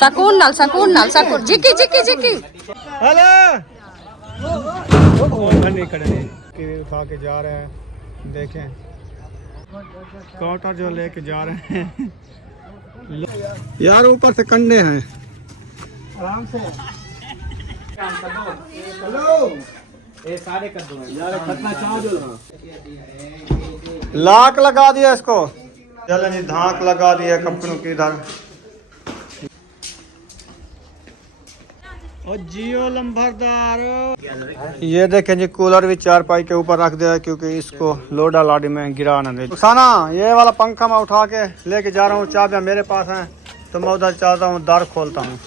सकून नाल सकून जिकी जिकी जिकी हेलो नहीं खड़े कि उठा के जा रहे हैं। देखें स्कूटर जो लेके जा रहे हैं यार, ऊपर से कंडे हैं। आराम से हेलो ये सारे कर दो यार, खतना चाह जो लाक लगा दिया इसको। चलो जी, धाक लगा दिया कपड़ों की इधर। और जियो लंबरदार, ये देखें जी, कूलर भी चारपाई के ऊपर रख दिया है क्योंकि इसको लोडा लाडी में गिरा ना दे। रुखसाना, ये वाला पंखा मैं उठा के लेके जा रहा हूँ, चाबियां मेरे पास हैं तो मैं उधर चाहता हूँ, दर खोलता हूँ।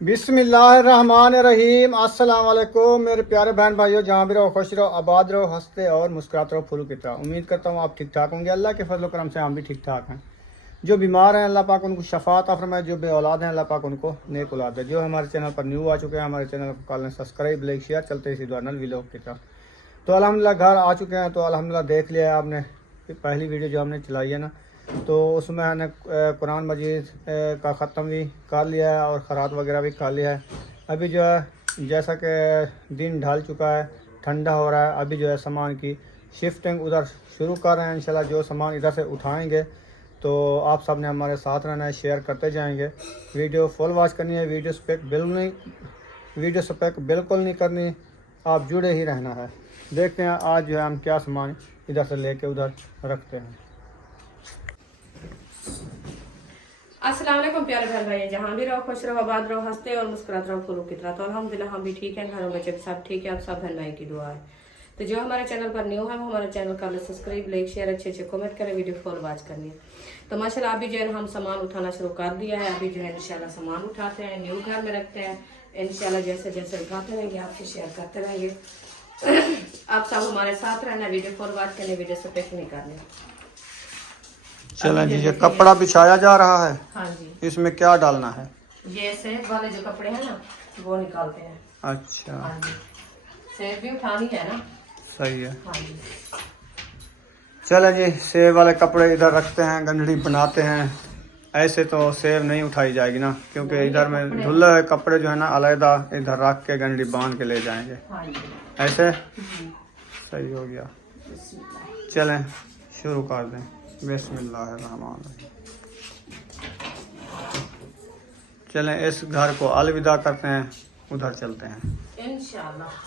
बिस्मिल्लाहिर्रहमानिर्रहीम। अस्सलाम वालेकुम मेरे प्यारे बहन भाइयों, जहाँ भी रहो खुश रहो, आबाद रहो, हंसते और मुस्कुराते रहो फूलों की तरह। उम्मीद करता हूँ आप ठीक ठाक होंगे। अल्लाह के फजल करम से हम भी ठीक ठाक हैं। जो बीमार हैं अल्लाह पाक उनको शफात अता फरमाए, जो बे औलाद हैं अल्लाह पाक उनको नेक औलाद है। जो हमारे चैनल पर न्यू आ चुके हैं, हमारे चैनल को कर लें सब्सक्राइब, लाइक शेयर, चलते इसी द्वारा नल व्लॉग की तरफ। तो अल्हम्दुलिल्लाह घर आ चुके हैं। तो अल्हम्दुलिल्लाह देख लिया है आपने पहली वीडियो जो हमने चलाई है ना, तो उसमें हमने कुरान मजीद का ख़त्म भी कर लिया है और ख़रात वगैरह भी कर लिया है। अभी जो है जैसा कि दिन ढल चुका है, ठंडा हो रहा है, अभी जो है सामान की शिफ्टिंग उधर शुरू कर रहे हैं। इंशाल्लाह जो सामान इधर से उठाएंगे तो आप सब ने हमारे साथ रहना है, शेयर करते जाएंगे। वीडियो फुल वॉच करनी है, वीडियो स्पेक बिल्कुल नहीं करनी, आप जुड़े ही रहना है। देखते हैं आज जो है हम क्या सामान इधर से लेके उधर रखते हैं। अस्सलाम वालेकुम प्यारे बहन भाई, जहाँ भी रहो खुश रहो, आबाद रहो, हंसते और मुस्कुराते रहो फूलों की तरह। तो अल्हम्दुलिल्लाह हम भी ठीक हैं, घरों बच्चे सब ठीक है, आप सब बहन भाई की दुआ है। तो जो हमारे चैनल पर न्यू है वो हमारे चैनल का सब्सक्राइब, लाइक शेयर, अच्छे अच्छे कमेंट करें, वीडियो फुल वॉच करनी है। तो माशाल्लाह अभी जो है हम सामान उठाना शुरू कर दिया है। अभी जो है इंशाल्लाह सामान उठाते हैं, न्यू घर में रखते हैं। इंशाल्लाह जैसे जैसे उठाते रहेंगे आपसे शेयर करते रहेंगे। आप सब हमारे साथ रहना, वीडियो फुल वॉच करनी, वीडियो से पिक नहीं करनी। चलें जी, ये कपड़ा बिछाया जा रहा है। हाँ जी, इसमें क्या डालना है? ये सेब वाले जो कपड़े हैं ना वो निकालते हैं। अच्छा, हाँ जी, सेब भी उठानी है ना। सही है। हाँ जी, चलें जी, सेब वाले कपड़े इधर रखते हैं, गंढड़ी बनाते हैं। ऐसे तो सेब नहीं उठाई जाएगी ना, क्योंकि इधर में धुले हुए कपड़े जो है ना अलहदा इधर रख के गंढड़ी बांध के ले जाएंगे। हाँ जी, ऐसे सही हो गया। चलें शुरू कर दें। बिस्मिल्लाहिर्रहमानिर्रहीम। चलें इस घर को अलविदा करते हैं, उधर चलते हैं इंशाल्लाह।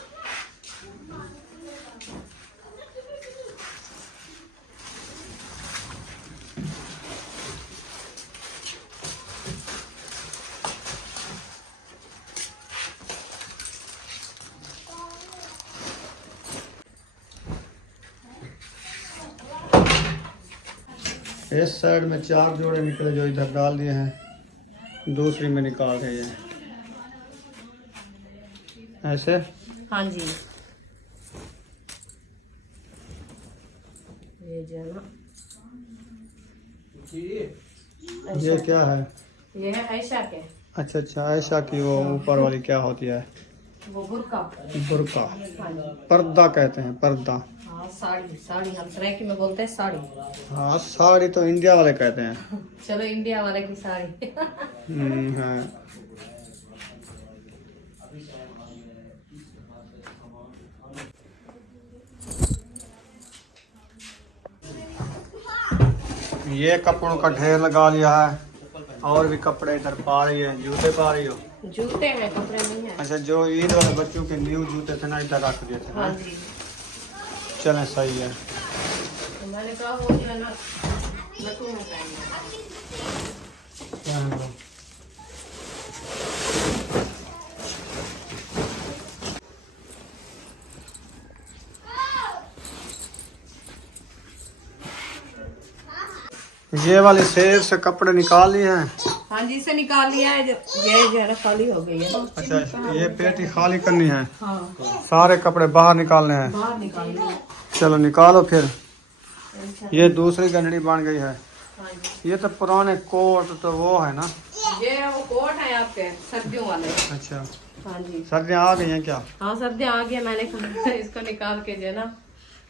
इस साइड में 4 जोड़े निकले जो इधर डाल दिए हैं, दूसरी में निकाल रहे हैं ऐसे। हाँ जी, ये जो है ना, ये क्या है? ये है आयशा के, अच्छा अच्छा, आयशा की वो ऊपर वाली क्या होती है? वो बुर्का। बुर्का, हाँ जी, पर्दा कहते हैं, पर्दा। हाँ साड़ी, साड़ी हम सराइकी में बोलते हैं साड़ी। हाँ, साड़ी तो इंडिया वाले कहते हैं। चलो इंडिया वाले की साड़ी। हाँ। ये कपड़ों का ढेर लगा लिया है, और भी कपड़े इधर पा रही है। जूते पा रही हो? जूते हैं, कपड़े नहीं है। अच्छा, जो ईद वाले बच्चों के न्यू जूते थे ना, इधर रख दिए थे ना। हाँ जी, चलें सही है। तो मैंने कहा वो जो है ना लटू में पहनना। ये वाले सेब से कपड़े निकाल लिए हैं। हाँ जी, इसे निकाल लिया है। ये जो है ना खाली हो गई है। अच्छा, ये पेटी खाली करनी है। हाँ, सारे कपड़े बाहर निकालने हैं। बाहर निकाल लिया। चलो निकालो फिर। ये दूसरी गंढड़ी बन गई है। हाँ जी, ये तो पुराने कोट तो वो है ना। ये वो कोट है आपके सर्दियों वाले। अच्छा, हाँ जी, सर्दियाँ आ गई हैं क्या? हाँ सर्दियाँ आ गई। मैंने कहा इसको निकाल के जो है ना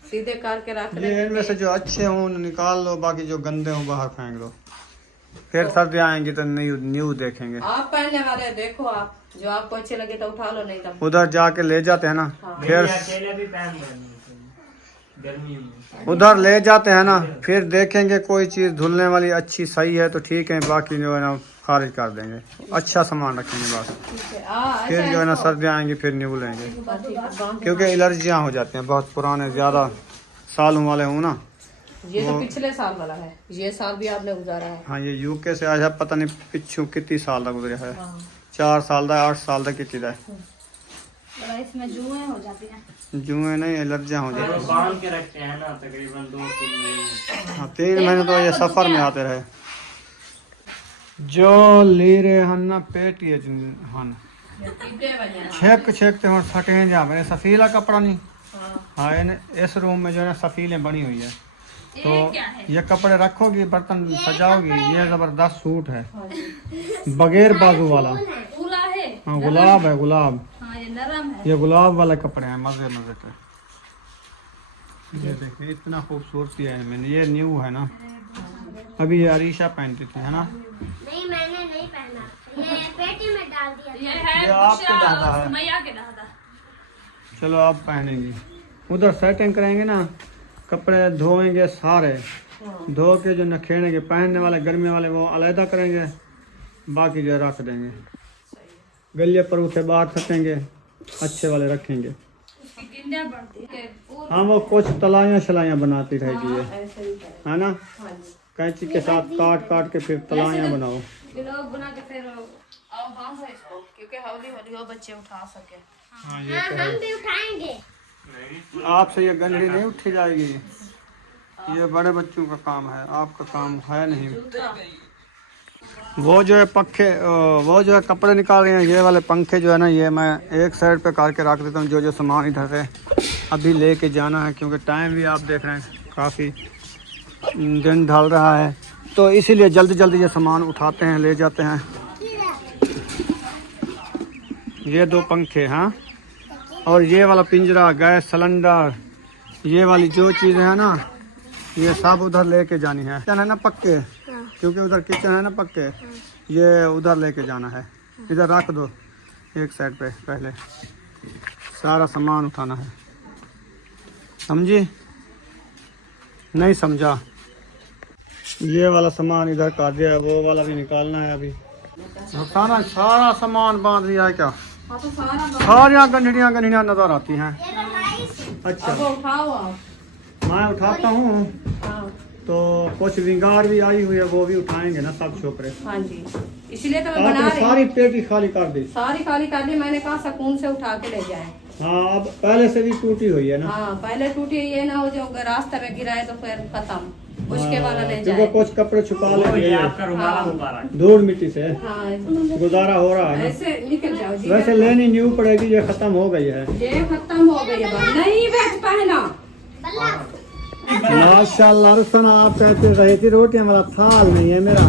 सीधे करके रख ये ले। इनमें से जो अच्छे हों निकाल लो, बाकी जो गंदे हों बाहर फेंक दो। फिर सर्दी आएंगी तो न्यू न्यू देखेंगे। आप पहनने वाले देखो, आप जो आपको अच्छे लगे तो उठा लो, नहीं तो उधर जाके ले जाते हैं ना, हाँ। फिर अकेले भी पहन लेंगे गर्मी में। उधर ले जाते हैं ना, फिर देखेंगे कोई चीज़ धुलने वाली अच्छी सही है तो ठीक है, बाकी जो है ना खारिज कर देंगे। अच्छा सामान रखेंगे बस, फिर जो है ना सर्दी आएंगी फिर न्यू लेंगे, क्योंकि एलर्जियाँ हो जाती हैं। बहुत पुराने ज़्यादा सालों वाले हूँ ना। ये तो पिछले साल वाला है, ये साल भी आपने गुजारा है। हाँ, ये यूके से आया, पता नहीं पिछू कितनी साल तक गुजरा है। हाँ। 4 साल का 8 साल तक कितनी है। इसमें जुएं हो जाती हैं। जुएं नहीं, एलर्जियाँ हो जाती तो हैं। बांध के रखते हैं ना तकरीबन 2-3 महीने। हाँ, 3 महीने तो ये सफर में आते रहे। जो ले रहे हन ना पेट ये हन छेक छेकते हो सटे जा मेरे सफीला कपड़ा नहीं। हाँ, इस रूम में जो है सफीलें बनी हुई है, तो ये कपड़े रखोगी, बर्तन सजाओगी। ये जबरदस्त सूट है, बगैर बाजू वाला। पूरा है। हाँ, गुलाब है, गुलाब। हाँ, ये नरम है। ये गुलाब वाले कपड़े हैं, मजे मजे के। ये देखिए इतना खूबसूरती है मैंने, ये न्यू है ना। अभी ये अरीशा पहनती थी, है ना। नहीं, मैंने नहीं पहना, ये पेटी में डाल दिया। ये है ये आपके बुशरा दादा है। और सुमैया के दादा। चलो आप पहनेंगी, उधर सेटिंग करेंगे ना, कपड़े धोएंगे सारे, धो के जो नखेड़ेंगे पहनने वाले गर्मी वाले वो अलहदा करेंगे, बाकी जो रख देंगे। गले पर उठे बाहर सकेंगे, अच्छे वाले रखेंगे। उसकी गिंडिया बढ़ती है। हाँ, वो कुछ तलाइयाँ शलाइयाँ बनाती रहेगी ये, ऐसे ही है। है ना। हाँ जी। कैंची के साथ काट काट के फिर तलाइयाँ बनाओ। लोग बना के फिर आओ बांधो इसको, क्योंकि हौली हौली वो बच्चे उठा सके। हाँ, ये तो हम है। भी उठाएंगे। आपसे ये गंढी नहीं उठी जाएगी, ये बड़े बच्चों का काम है, आपका काम है नहीं। वो जो है पक्खे, वो जो है कपड़े निकाल रहे हैं, ये वाले पंखे जो है ना, ये मैं एक साइड पे करके रख देता हूँ। जो सामान इधर से अभी लेके जाना है, क्योंकि टाइम भी आप देख रहे हैं काफ़ी दिन ढल रहा है, तो इसीलिए जल्दी जल्दी ये सामान उठाते हैं, ले जाते हैं। ये 2 पंखे, हाँ, और ये वाला पिंजरा, गैस सिलेंडर, ये वाली जो चीज़ें हैं ना, ये सब उधर लेके जानी है। किचन है ना पक्के, क्योंकि उधर किचन है ना पक्के, ये उधर लेके जाना है। इधर रख दो एक साइड पे, पहले सारा सामान उठाना है, समझी? नहीं समझा? ये वाला सामान इधर कर दिया है, वो वाला भी निकालना है अभी। रुखसाना सारा सामान बांध लिया है क्या? हाँ, तो सारा सारियाँ गंढड़ियाँ गंढड़ियाँ नजर आती हैं। अच्छा, अब उठाओ आप। मैं उठाता हूँ, हाँ। तो कुछ विंगार भी आई हुई है, वो भी उठाएंगे ना सब छोकरे। हाँ जी, इसलिए तो मैं बना आपने रही सारी पेटी खाली कर दी। सारी खाली कर दी, मैंने कहा सुकून से उठा के ले जाए। हाँ, अब पहले से भी टूटी हुई है ना। हाँ, पहले टूटी ये ना हो, जो रास्ते में गिराए तो फिर खत्म, उसके वाला ले क्योंकि जाए। कुछ कपड़े छुपा ये लेंगे आपका रुमाला मुबारक। धूल मिट्टी से हाँ, गुजारा हो रहा है ना। ऐसे निकल जाओ जी। वैसे लेनी न्यू पड़ेगी, ये खत्म हो गई है। ये खत्म हो गई है, नहीं बेच पहना। माशाल्लाह रुखसाना, आप कहते रहे थी रोटियां वाला थाल नहीं है मेरा,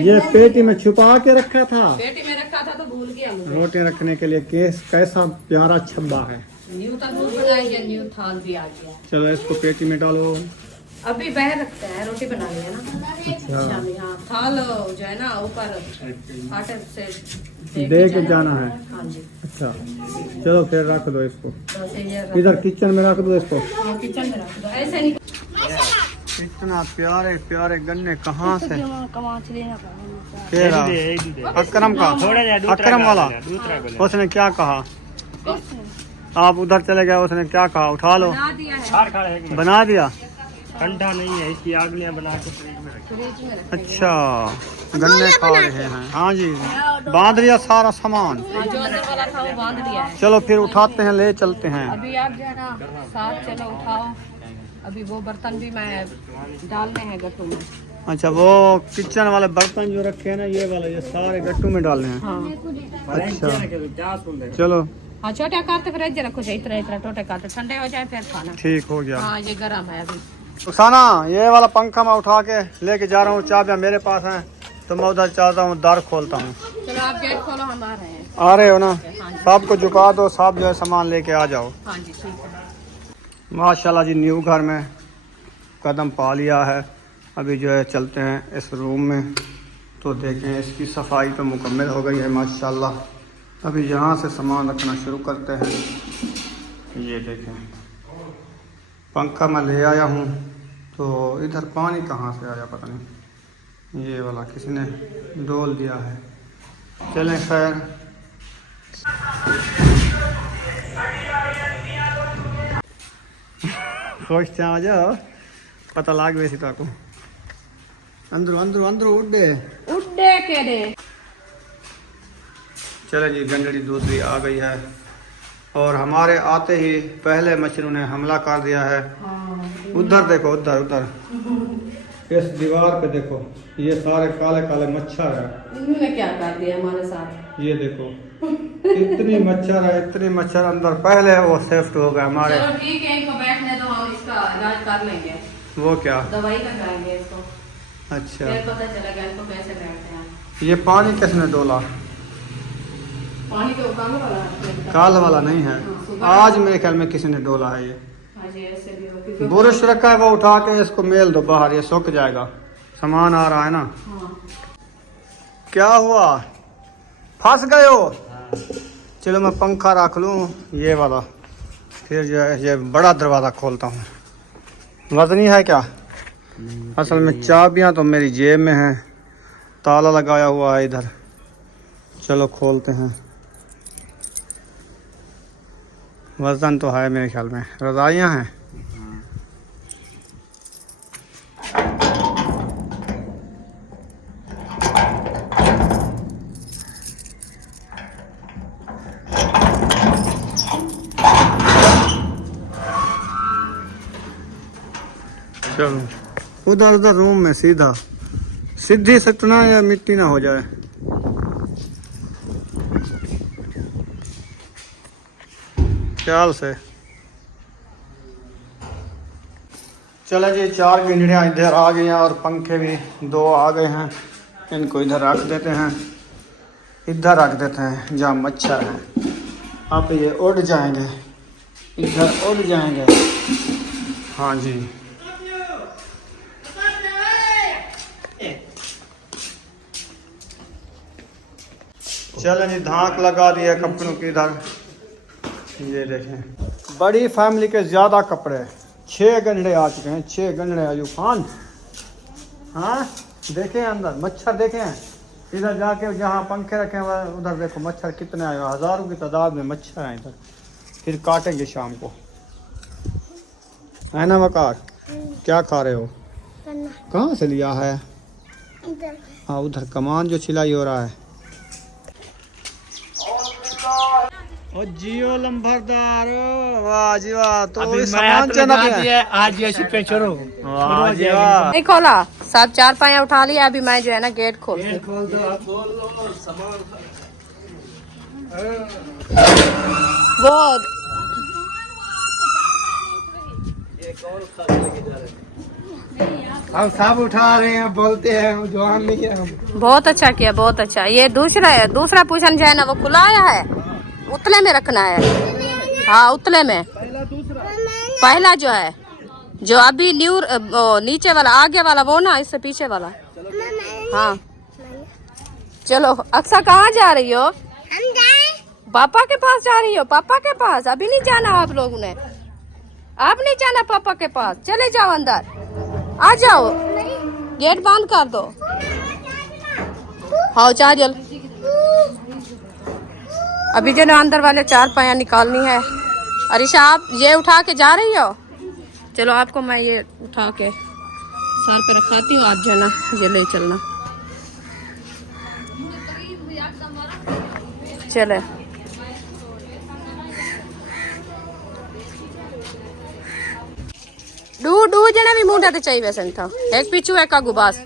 ये पेटी में छुपा के रखा था। पेटी में रखा था तो भूल गया मुझे। रोटियां रखने के लिए कैसा प्यारा छब्बा है। न्यू तंदूर बनाएंगे, न्यू थाल भी आ गया। चलो इसको पेटी में डालो। अभी बह रखते हैं, रोटी बना ली है ना। अच्छा, शामी, हाँ, थाल जो है ना ऊपर आटे से दे के जाना है। हाँ जी, अच्छा, चलो फिर रख दो इसको, बस ये रख- इधर किचन में रख दो इसको। हाँ, किचन में रख दो, ऐसे नहीं। इतना प्यारे प्यारे गन्ने कहाँ से? कमाचली ना तेरा अकरम का, अकरम वाला, उसने क्या कहा? आप उधर चले गए, उसने क्या कहा? उठा लो, बना दिया है, खार खार है, बना दिया। ठंडा नहीं है, इसकी आगलियां बना के फ्रिज में रखी। फ्रिज में रखेंगे। अच्छा, गन्ने खा रहे हैं। हाँ जी, बांध लिया सारा सामान। हाँ, जो अंदर वाला था वो बांध दिया है। चलो फिर उठाते हैं, ले चलते हैं। अभी आप जो है ना साथ चलो उठाओ। अभी वो बर्तन भी मैं डालने हैं गट्टू में। अच्छा, वो किचन वाले बर्तन जो रखे हैं ना, ये वाले, ये सारे गट्टू में डालने हैं। हाँ, अच्छा, चलो हाँ, छोटे काटते फ्रिज रखो, इतना इतना छोटे काटो, ठंडे हो जाए फिर खाना। ठीक हो गया। हाँ, ये गर्म है अभी। रुखसाना, ये वाला पंखा मैं उठा के लेके जा रहा हूँ, चाबियाँ मेरे पास हैं, तो मैं उधर चाहता हूँ, दर खोलता हूँ। चलो आप गेट खोलो, हम आ रहे हैं। आ रहे हो ना? हाँ जी, सबको झुका दो, सब जो है सामान लेके आ जाओ। हाँ जी, ठीक है। माशाल्लाह जी, न्यू घर में कदम पा लिया है। अभी जो है चलते हैं इस रूम में, तो देखें इसकी सफाई तो मुकम्मल हो गई है माशाल्लाह। अभी यहाँ से सामान रखना शुरू करते हैं। ये देखें पंखा मैं ले आया हूँ, तो इधर पानी कहाँ से आया पता नहीं, ये वाला किसी ने डोल दिया है। चलें खैर, खुश थे आ जाओ, पता लाग वैसी तो आपको अंदर अंदर अंदर उड्डे के दे। चले जी, गंडड़ी दूसरी आ गई है और हमारे आते ही पहले मच्छरों ने हमला कर दिया है। उधर देखो, उधर उधर इस दीवार पे देखो, ये सारे काले काले मच्छर है। इन्होंने क्या कर दिया हमारे साथ? ये देखो इतनी मच्छर है, इतनी मच्छर अंदर। पहले वो सेफ्ट हो गए हमारे। चलो ठीक है, इनको बैठने दो, हम इसका इलाज कर लेंगे। वो क्या? दवाई लगाएंगे इसको, अच्छा, फिर पता चलेगा इनको कैसे बैठते हैं। ये पानी किसने डोला? पानी तो काल वाला है। काल वाला नहीं है, आज मेरे ख्याल में किसी ने डोला है। ये हाँ जी, ऐसे भी हो, क्योंकि बुरुश रखा है, वो उठा के इसको मेल दो बाहर, ये सूख जाएगा। सामान आ रहा है ना। हाँ। क्या हुआ, फंस गए हो? चलो मैं पंखा रख लूँ ये वाला, फिर जो है ये बड़ा दरवाज़ा खोलता हूँ। वजनी है क्या? असल में चाबियाँ तो मेरी जेब में हैं, ताला लगाया हुआ है इधर। चलो खोलते हैं। वजन तो है मेरे ख्याल में। रज़ाइयाँ हैं। चलो उधर उधर रूम में सीधा सीधी सटना या मिट्टी ना हो जाए। ख्याल से चले जी, 4 गिंढियाँ इधर आ गई हैं और पंखे भी 2 आ गए हैं। इनको इधर रख देते हैं, इधर रख देते हैं जहाँ मच्छर हैं। अब ये उड़ जाएंगे, इधर उड़ जाएंगे। हाँ जी, चलें जी, धाक लगा दिया कपड़ों की इधर। ये देखें बड़ी फैमिली के ज़्यादा कपड़े, 6 गंढे आ चुके हैं, 6 गंढे। अयूब खान, हाँ देखें अंदर मच्छर, देखें इधर जाके जहाँ पंखे रखे हैं उधर देखो मच्छर कितने आए, हज़ारों की तादाद में मच्छर हैं इधर। फिर काटेंगे शाम को, है ना वकार? क्या खा रहे हो? कहाँ से लिया है? हाँ उधर कमान जो छिलाई हो रहा है। और जियो लंबरदार, वाह जी वाह। तो सामान चना है आज जैसे पे छोड़ो। वाह जी वाह। नहीं खोला, सब 4 पाया उठा लिया। अभी मैं जो है ना गेट खोलती खोल दो, खोल लो सामान। वो हम सब उठा रहे हैं, बोलते हैं हम जवान नहीं है हम। बहुत अच्छा किया, बहुत अच्छा। ये दूसरा पूछन जो है ना वो खुलाया है, उतले में रखना है। हाँ उतले में पहला जो है, जो अभी नीचे वाला, आगे वाला वो ना, इससे पीछे वाला। हाँ चलो। अक्सा कहाँ जा रही हो? हम जाएं? पापा के पास जा रही हो? पापा के पास अभी नहीं जाना आप लोगों ने, आप नहीं जाना पापा के पास। चले जाओ अंदर, आ जाओ, गेट बंद कर दो। हाँ चार्जल। अभी जो ना अंदर वाले 4 पाया निकालनी है। अरिशा आप ये उठा के जा रही हो? चलो आपको मैं ये उठा के सर पे रखाती हूँ, आप जो ना ये ले चलना। चले डू जना भी मुंडा चाहिए वैसे था, एक पीछू एक आगू बस।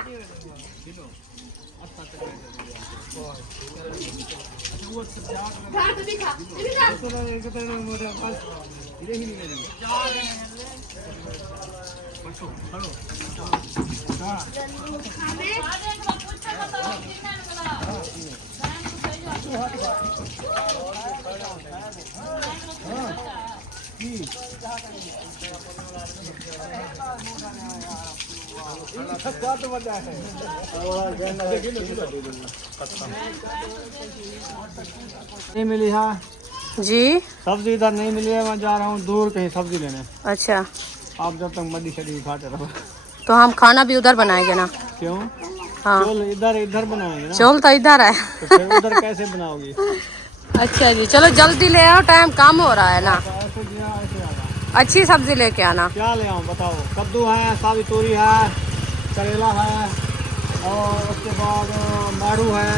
नहीं मिली है जी। सब्जी, इधर नहीं मिली है। मैं जा रहा हूँ दूर कहीं सब्जी लेने। अच्छा, आप जब तक मड्डी शड्डी खाते रहो। तो हम खाना भी उधर बनाएंगे ना। क्यों? हाँ, चोल इधर बनाएंगे ना। चोल तो इधर है। तो फिर उधर कैसे बनाओगी? अच्छा जी, चलो जल्दी ले आओ, टाइम कम हो रहा है ना। ऐसे दिया ऐसे आगा। अच्छी सब्जी लेके आना। क्या ले आऊँ बताओ? कद्दू है, सावी तोरी है, करेला है और उसके बाद माड़ू है।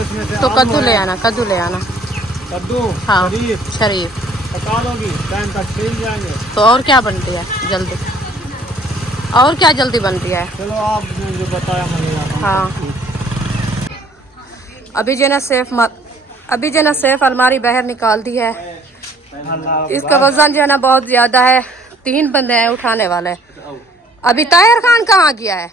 इसमें से तो आलू कद्दू है। ले आना, कद्दू ले आना। कद्दू, हाँ, शरीफ शरीफ। पका लोगी, टाइम तक छील जाएंगे। तो और क्या बनती है जल्दी? और क्या जल्दी बनती है? चलो आप जो बताया मैं ले आता हूँ। हाँ। अभी जो ना सेफ अलमारी बाहर निकाल दी है। इसका वजन जो है ना बहुत ज्यादा है। 3 बंदे हैं उठाने वाले। अभी ताहिर खान कहाँ गया है?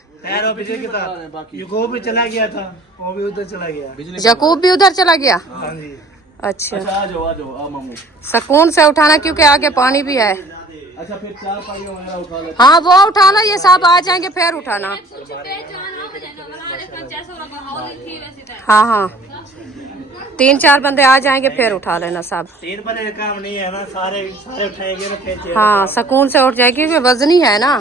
वो भी चला गया था, वो भी उधर चला गया। यकूब भी उधर चला गया। हाँ जी। अच्छा, आ जाओ मामू। सुकून से उठाना क्योंकि आगे पानी भी है। अच्छा, फिर 4 पाइयों वगैरह उठा ले। हाँ, वो उठाना, ये सब आ जाएंगे फिर उठाना। हाँ हाँ, 3-4 बंदे आ जाएंगे फिर उठा लेना सब। 3 बंदे का काम नहीं है ना, सारे उठाएंगे ना फिर। हाँ, सुकून से उठ जाएगी। वजनी है ना,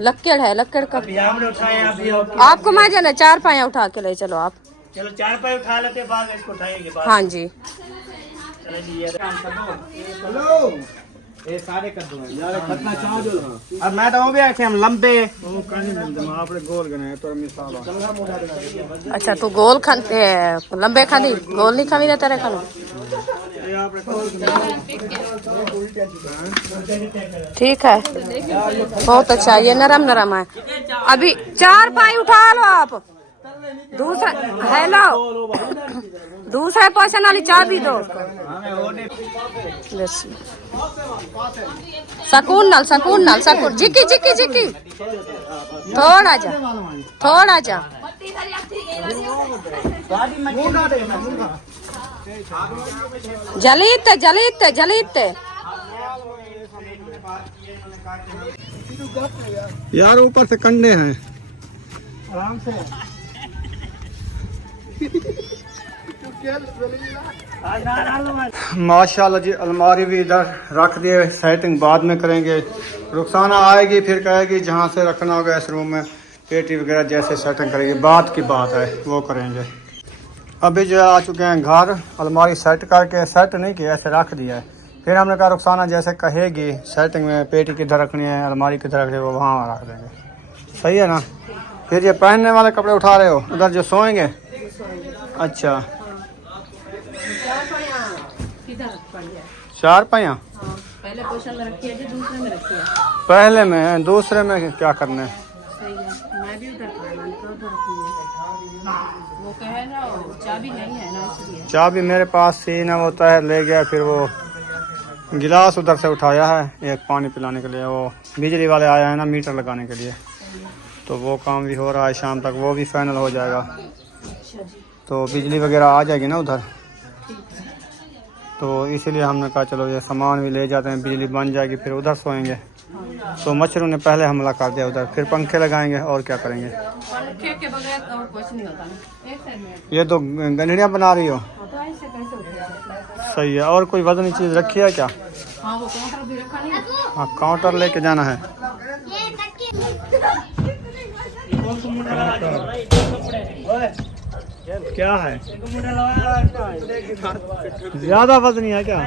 लक्कड़ है, लक्कड़ का। हमने उठाए, अभी आपको मैं जो ना 4 पाया उठा के ले चलो आप। चलो 4 पाई उठा लेते, बाद में इसको उठाएंगे बाद। हाँ जी। हेलो, ये सारे कद्दू हैं यार, खतना चाह जो। अब मैं तो वो भी ऐसे हम लंबे वो कानी मिलते हैं, आपने गोल गने तो मिसाल। अच्छा, तू गोल खान लंबे खानी, गोल नहीं खानी ना तेरे खाना। ठीक है, बहुत अच्छा, ये नरम नरम है। अभी 4 पाई उठा लो आप। दूसरा हेलो, दूसरे पोर्शन वाली चाबी दो। सकून नल जिक्की जिक्की जिक्की। थोड़ा जा जलीते। यार ऊपर से कंडे हैं, आराम से। माशाल्लाह जी, अलमारी भी इधर रख दिए, सेटिंग बाद में करेंगे। रुखसाना आएगी फिर कहेगी जहाँ से रखना होगा इस रूम में, पेटी वगैरह जैसे सेटिंग करेगी, बात की बात है वो करेंगे। अभी जो आ चुके हैं घर, अलमारी सेट करके, सेट नहीं किया, ऐसे रख दिया है। फिर हमने कहा रुखसाना जैसे कहेगी सेटिंग में पेटी किधर रखनी है, अलमारी किधर रखनी है, वो वहाँ रख देंगे। सही है ना? फिर ये पहनने वाले कपड़े उठा रहे हो, उधर जो सोएंगे। अच्छा, 4 पाया पहले पोर्शन में रखी है जी, दूसरे में रखी है। पहले में, दूसरे में क्या करना है? सही है, मैं भी उधर वो कहे ना चाबी नहीं है ना, इसलिए। चाबी मेरे पास थी ना, वो तय ले गया। फिर वो गिलास उधर से उठाया है एक पानी पिलाने के लिए। वो बिजली वाले आया है ना मीटर लगाने के लिए, तो वो काम भी हो रहा है। शाम तक वो भी फाइनल हो जाएगा, तो बिजली वगैरह आ जाएगी ना उधर। तो इसीलिए हमने कहा चलो ये सामान भी ले जाते हैं, बिजली बन जाएगी फिर उधर सोएंगे। तो मच्छरों ने पहले हमला कर दिया उधर, फिर पंखे लगाएंगे और क्या करेंगे। पंखे के बगैर और कुछ नहीं होता ना। एक साइड में ये तो गंढड़ियाँ बना रही हो, तो ऐसे कैसे उठेगा? सही है। और कोई वजनी चीज़ रखी है क्या? हाँ, वो काउंटर भी रखा नहीं है। हाँ, काउंटर लेके जाना है। क्या है, ज्यादा वजनी है क्या?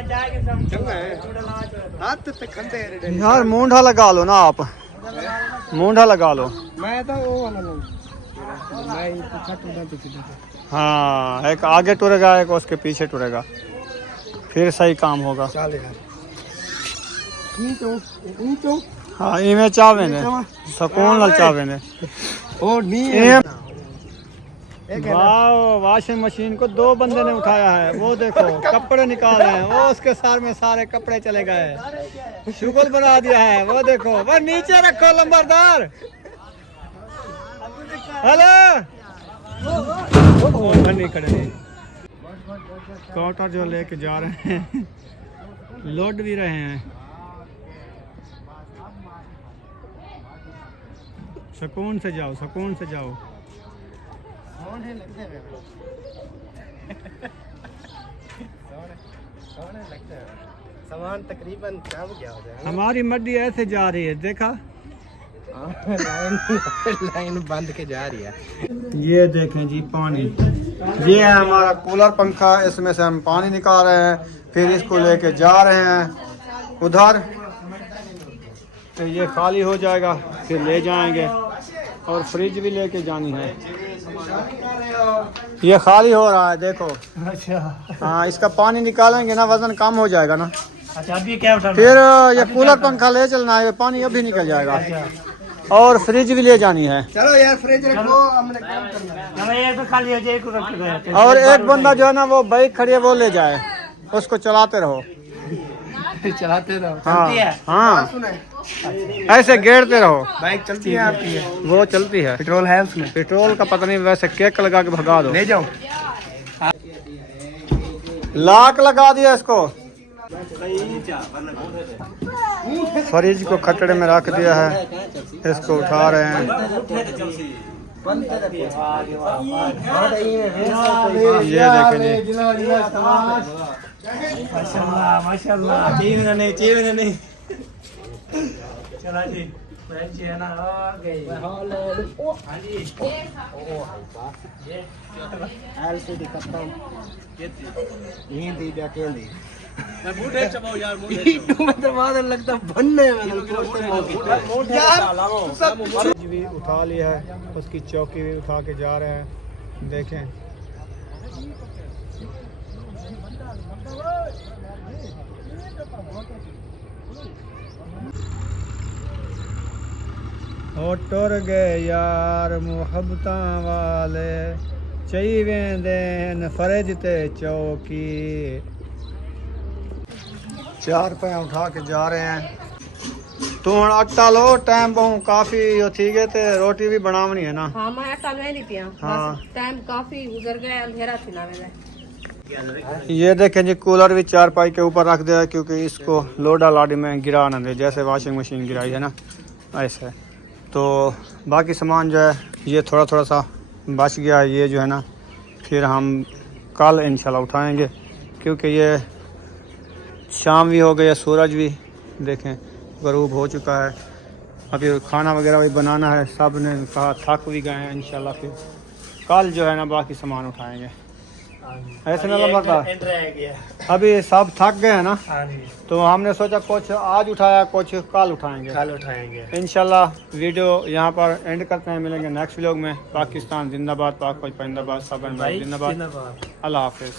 यार मूंढा लगा लो ना आप, मूंढा लगा लो। मैं तो हाँ, एक आगे टुरेगा, एक उसके पीछे टुरेगा, फिर सही काम होगा। हाँ, इमें चावे ने सुकून लग चावे ने। वाह, वॉशिंग मशीन को 2 बंदे ने उठाया है। वो देखो कपड़े निकाल रहे हैं, वो उसके सार में सारे कपड़े चले गए, शुगल बना दिया है। वो देखो, वो नीचे रखो लंबरदार। हेलो, नहीं खड़े। काउंटर जो लेके जा रहे हैं, लोड भी रहे हैं। सुकून से जाओ, सुकून से जाओ। सामान तकरीबन क्या हो गया होगा? हमारी मड्डी ऐसे जा रही है, देखा? लाइन बंद के जा रही है। ये देखें जी पानी, ये है हमारा कूलर पंखा, इसमें से हम पानी निकाल रहे हैं, फिर इसको लेके जा रहे हैं उधर, तो ये खाली हो जाएगा, फिर ले जाएंगे। और फ्रिज भी लेके जानी है, ये खाली हो रहा है देखो। अच्छा हाँ, इसका पानी निकालेंगे ना, वजन कम हो जाएगा ना। अच्छा, अभी क्या उठा? फिर ये कूलर पंखा ले चलना है, पानी अभी निकल जाएगा। और फ्रिज भी ले जानी है। चलो यार, फ्रिज रखो, हमने काम करना है। ये तो खाली हो जाए, रख दो। और एक बंदा जो है ना, वो बाइक खड़ी है, वो ले जाए, उसको चलाते रहो। चलाते रहो। हाँ चलती है? हाँ, सुने, ऐसे घेरते रहो। बाइक चलती है आपकी? वो चलती है। पेट्रोल है उसमें? पेट्रोल का पता नहीं, वैसे केक लगा के भगा दो। ले जाओ। लाक लगा दिया इसको। फ्रिज को खटड़े में रख दिया है, इसको उठा रहे हैं। ये देखें जी, माशाल्लाह माशाल्लाह। चीज नहीं चला जी, है ना, आ गई। हाँ जी, एलसीडी खत्म, ये दी जाके दी। बूढ़े चबाओ यार, बूढ़े लगता बनने में भी उठा लिया है, उसकी चौकी भी उठा के जा रहे हैं। देखें और टुर गए यार मुहब्बतां वाले, चाहिए देन फरज ते चौकी। 4 रुपये उठा के जा रहे हैं। तू हुण आटा लो, टाइम बहु काफी थी गए ते रोटी भी बनावनी है ना। हाँ, मैं आटा ले ली पिया। हाँ। टाइम काफी गुजर गया, अंधेरा थी ना मेरे। ये देखें जी, कूलर भी 4 पाई के ऊपर रख दिया है, क्योंकि इसको लोडा लाडी में गिरा ना दे, जैसे वॉशिंग मशीन गिराई है ना, ऐसे। तो बाकी सामान जो है, ये थोड़ा थोड़ा सा बच गया है, ये जो है ना, फिर हम कल इंशाल्लाह उठाएंगे, क्योंकि ये शाम भी हो गई है, सूरज भी देखें गरूब हो चुका है। अभी खाना वगैरह भी बनाना है, सब ने कहा थक भी गए हैं। इंशाल्लाह फिर कल जो है ना बाकी सामान उठाएंगे। ऐसे ना लगा, अभी सब थक गए हैं ना, तो हमने सोचा कुछ आज उठाया, कुछ कल उठाएंगे। इंशाल्लाह वीडियो यहाँ पर एंड करते हैं, मिलेंगे नेक्स्ट व्लॉग में। पाकिस्तान जिंदाबाद, पाक फौज जिंदाबाद, सब जिंदाबाद। अल्लाह हाफिज़।